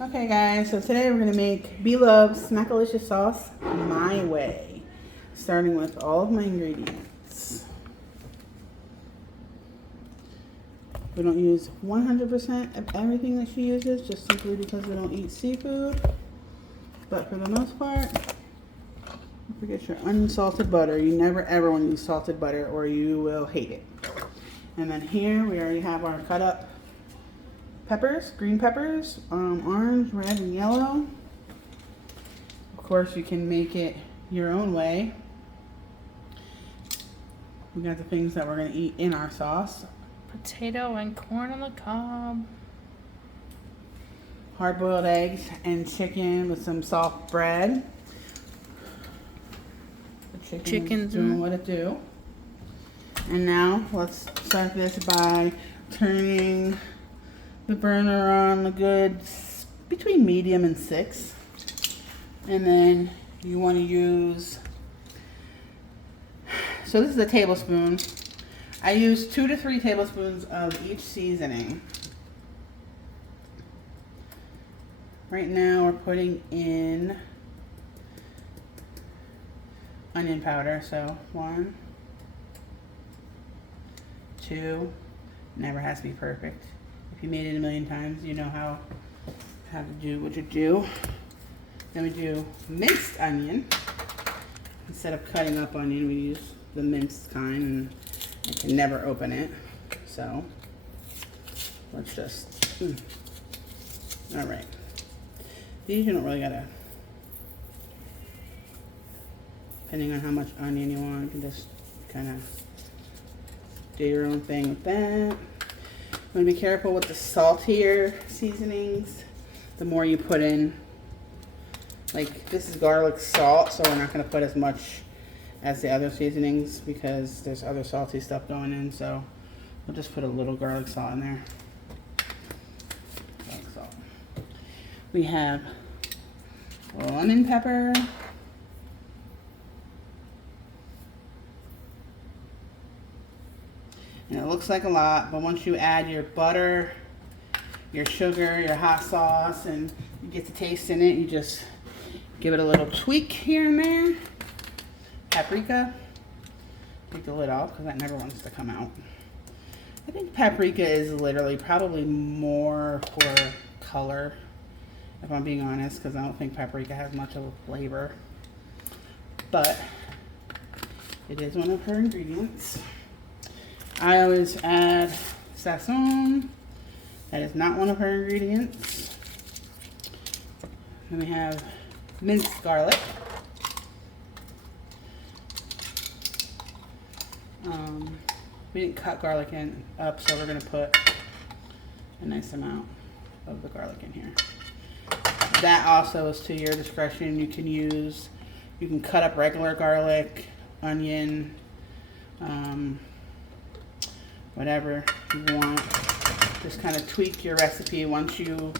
Okay guys, so today we're going to make Bloves Smackalicious sauce my way. Starting with all of my ingredients. We don't use 100% of everything that she uses, just simply because we don't eat seafood. But for the most part, don't forget your unsalted butter. You never ever want to use salted butter or you will hate it. And then here we already have our cut up peppers, green peppers, orange, red, and yellow. Of course, you can make it your own way. We got the things that we're going to eat in our sauce. Potato and corn on the cob. Hard-boiled eggs and chicken with some soft bread. The chicken's doing what it do. And now let's start this by turning the burner on a good between medium and 6. And then you want to use, so this is a tablespoon. I use 2 to 3 tablespoons of each seasoning. Right now we're putting in onion powder, so 1, 2, never has to be perfect. If you made it a million times, you know how to do what you do. Then we do minced onion. Instead of cutting up onion, we use the minced kind, and I can never open it. So let's just, all right. These you don't really gotta, depending on how much onion you want, you can just kind of do your own thing with that. I'm going to be careful with the saltier seasonings. The more you put in, like this is garlic salt, so we're not going to put as much as the other seasonings because there's other salty stuff going in, so we'll just put a little garlic salt in there. Garlic salt. We have lemon pepper. And it looks like a lot, but once you add your butter, your sugar, your hot sauce, and you get the taste in it, you just give it a little tweak here and there. Paprika. Take the lid off because that never wants to come out. I think paprika is literally probably more for color, if I'm being honest, because I don't think paprika has much of a flavor. But it is one of her ingredients. I always add sazon. That is not one of her ingredients. Then we have minced garlic. We didn't cut garlic up, so we're going to put a nice amount of the garlic in here. That also is to your discretion. You can cut up regular garlic, onion, whatever you want. Just kind of tweak your recipe once you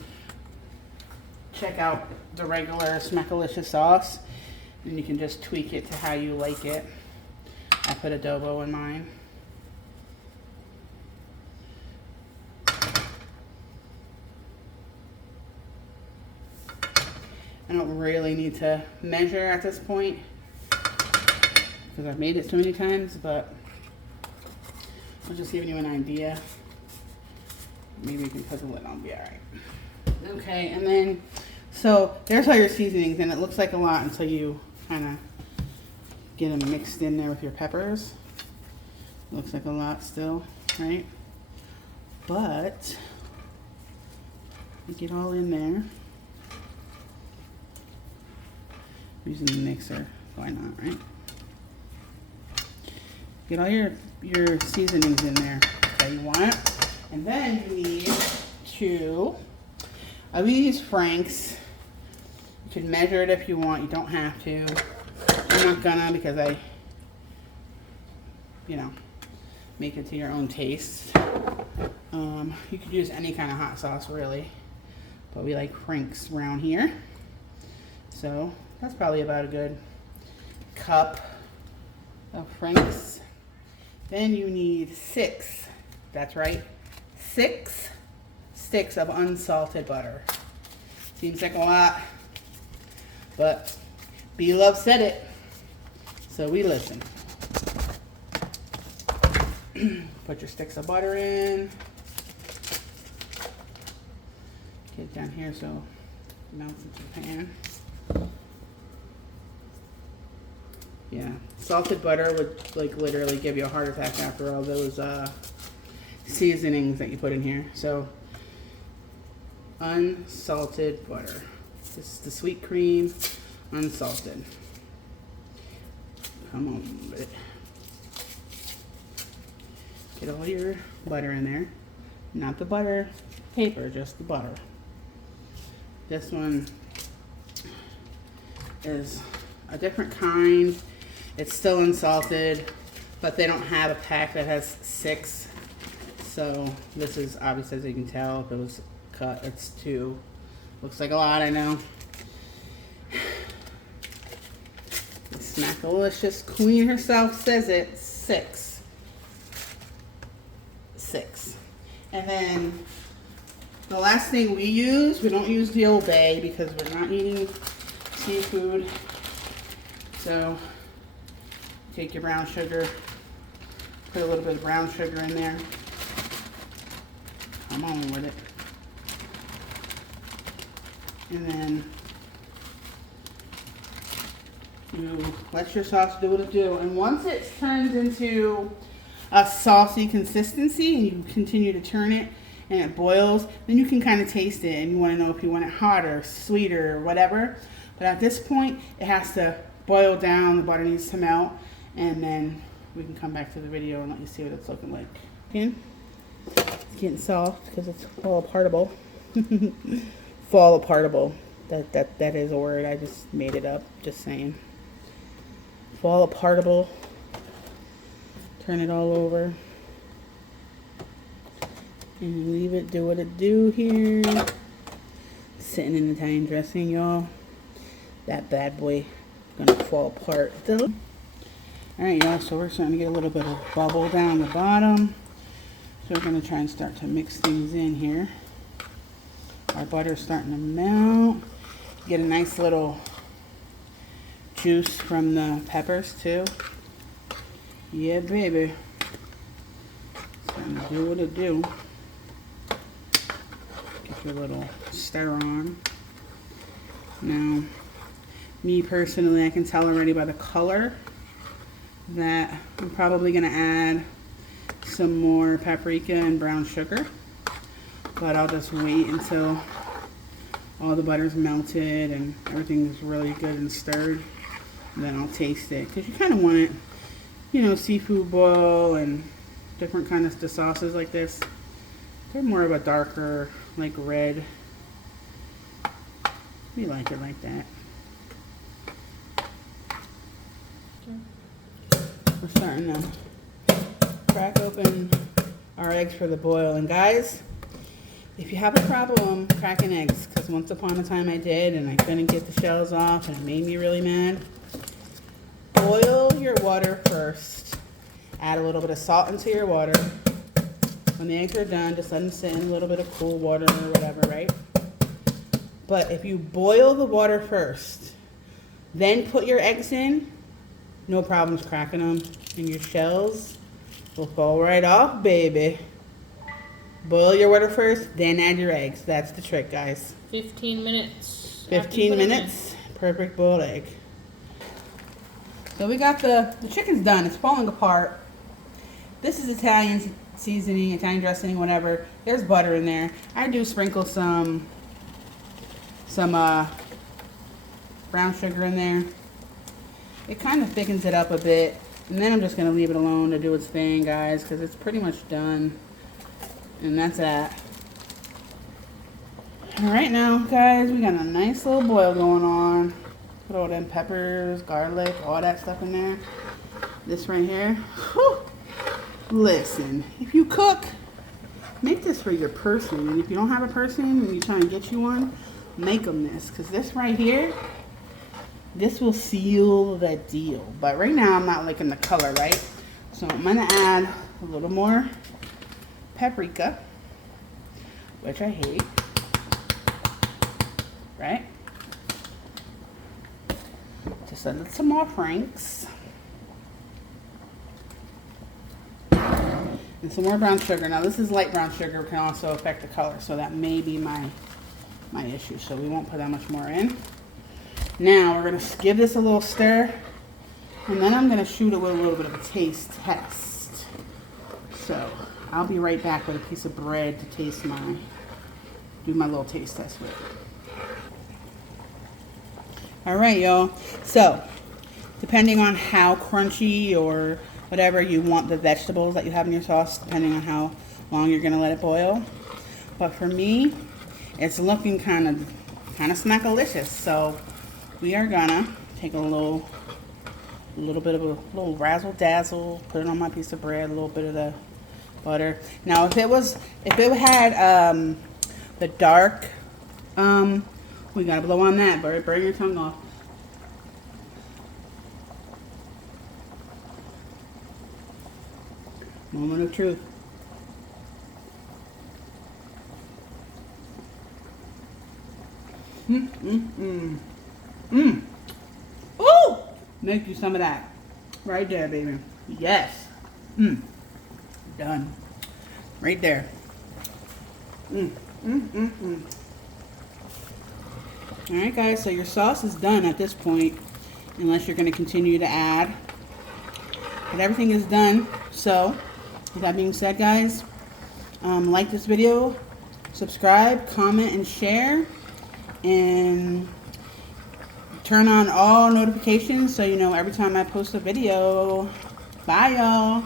check out the regular Smackalicious sauce, and you can just tweak it to how you like it. I put adobo in mine. I don't really need to measure at this point because I've made it so many times, but I'm just giving you an idea. Maybe you can put the lid on, be all right. Okay, and then, so there's all your seasonings, and it looks like a lot until you kind of get them mixed in there with your peppers. Looks like a lot still, right? But get all in there. Using the mixer, why not, right? Get all your seasonings in there that you want. And then you need to, I use Frank's. You can measure it if you want, you don't have to. I'm not gonna because I, make it to your own taste. You could use any kind of hot sauce really, but we like Frank's around here. So that's probably about a good cup of Frank's. Then you need 6, that's right, 6 sticks of unsalted butter. Seems like a lot, but B-Love said it, so we listen. Put your sticks of butter in. Get it down here so it melts into the pan. Yeah, salted butter would like literally give you a heart attack after all those seasonings that you put in here. So unsalted butter. This is the sweet cream, unsalted. Come on with it. Get all your butter in there. Not the butter paper, just the butter. This one is a different kind. It's still unsalted, but they don't have a pack that has 6. So this is obviously, as you can tell, if it was cut, it's 2. Looks like a lot, I know. The Smackalicious queen herself says it, 6. 6. And then the last thing we use, we don't use the Old Bay because we're not eating seafood. So take your brown sugar, put a little bit of brown sugar in there. Come on with it. And then you let your sauce do what it do. And once it turns into a saucy consistency and you continue to turn it and it boils, then you can kind of taste it and you want to know if you want it hotter, sweeter, or whatever. But at this point, it has to boil down, the butter needs to melt, and then we can come back to the video and let you see what it's looking like. Again, it's getting soft because it's fall apartable. Fall apartable. That is a word. I just made it up. Just saying. Fall apartable. Turn it all over. And leave it do what it do here. Sitting in Italian dressing, y'all. That bad boy gonna fall apart. Alright, y'all, so we're starting to get a little bit of bubble down the bottom. So we're gonna try and start to mix things in here. Our butter's starting to melt. Get a nice little juice from the peppers too. Yeah, baby. Starting to do what it do. Get your little stir on. Now, me personally, I can tell already by the color that I'm probably gonna add some more paprika and brown sugar. But I'll just wait until all the butter's melted and everything's really good and stirred. And then I'll taste it. Because you kind of want it, you know, seafood boil and different kinds of sauces like this. They're more of a darker, like red. We like it like that. We're starting to crack open our eggs for the boil. And guys, if you have a problem cracking eggs, because once upon a time I did and I couldn't get the shells off and it made me really mad, boil your water first. Add a little bit of salt into your water. When the eggs are done, just let them sit in a little bit of cool water or whatever, right? But if you boil the water first, then put your eggs in, no problems cracking them, and your shells will fall right off, baby. Boil your water first, then add your eggs. That's the trick, guys. 15 minutes. 15 minutes, perfect boiled egg. So we got the chicken's done. It's falling apart. This is Italian seasoning, Italian dressing, whatever. There's butter in there. I do sprinkle some brown sugar in there. It kind of thickens it up a bit. And then I'm just going to leave it alone to do its thing, guys, because it's pretty much done. And that's that. Alright now, guys, we got a nice little boil going on. Put all them peppers, garlic, all that stuff in there. This right here. Whew. Listen, if you cook, make this for your person. And if you don't have a person and you're trying to get you one, make them this. Because this right here, this will seal the deal. But right now, I'm not liking the color, right? So I'm going to add a little more paprika, which I hate. right? Just a little more Franks. And some more brown sugar. Now this is light brown sugar, can also affect the color, so that may be my issue. So we won't put that much more in. Now we're gonna give this a little stir, and then I'm gonna shoot it with a little bit of a taste test. So I'll be right back with a piece of bread to do my little taste test with. All right, y'all. So depending on how crunchy or whatever you want the vegetables that you have in your sauce, depending on how long you're gonna let it boil. But for me, it's looking kind of smackalicious. So we are gonna take a little bit of a little razzle dazzle, put it on my piece of bread, a little bit of the butter. Now if it had the dark, we gotta blow on that, burn your tongue off. Moment of truth. Ooh! Make you some of that. Right there, baby. Yes. Done. Right there. Alright guys, so your sauce is done at this point, unless you're going to continue to add. But everything is done. So, with that being said, guys, like this video, subscribe, comment, and share, and turn on all notifications so you know every time I post a video. Bye, y'all.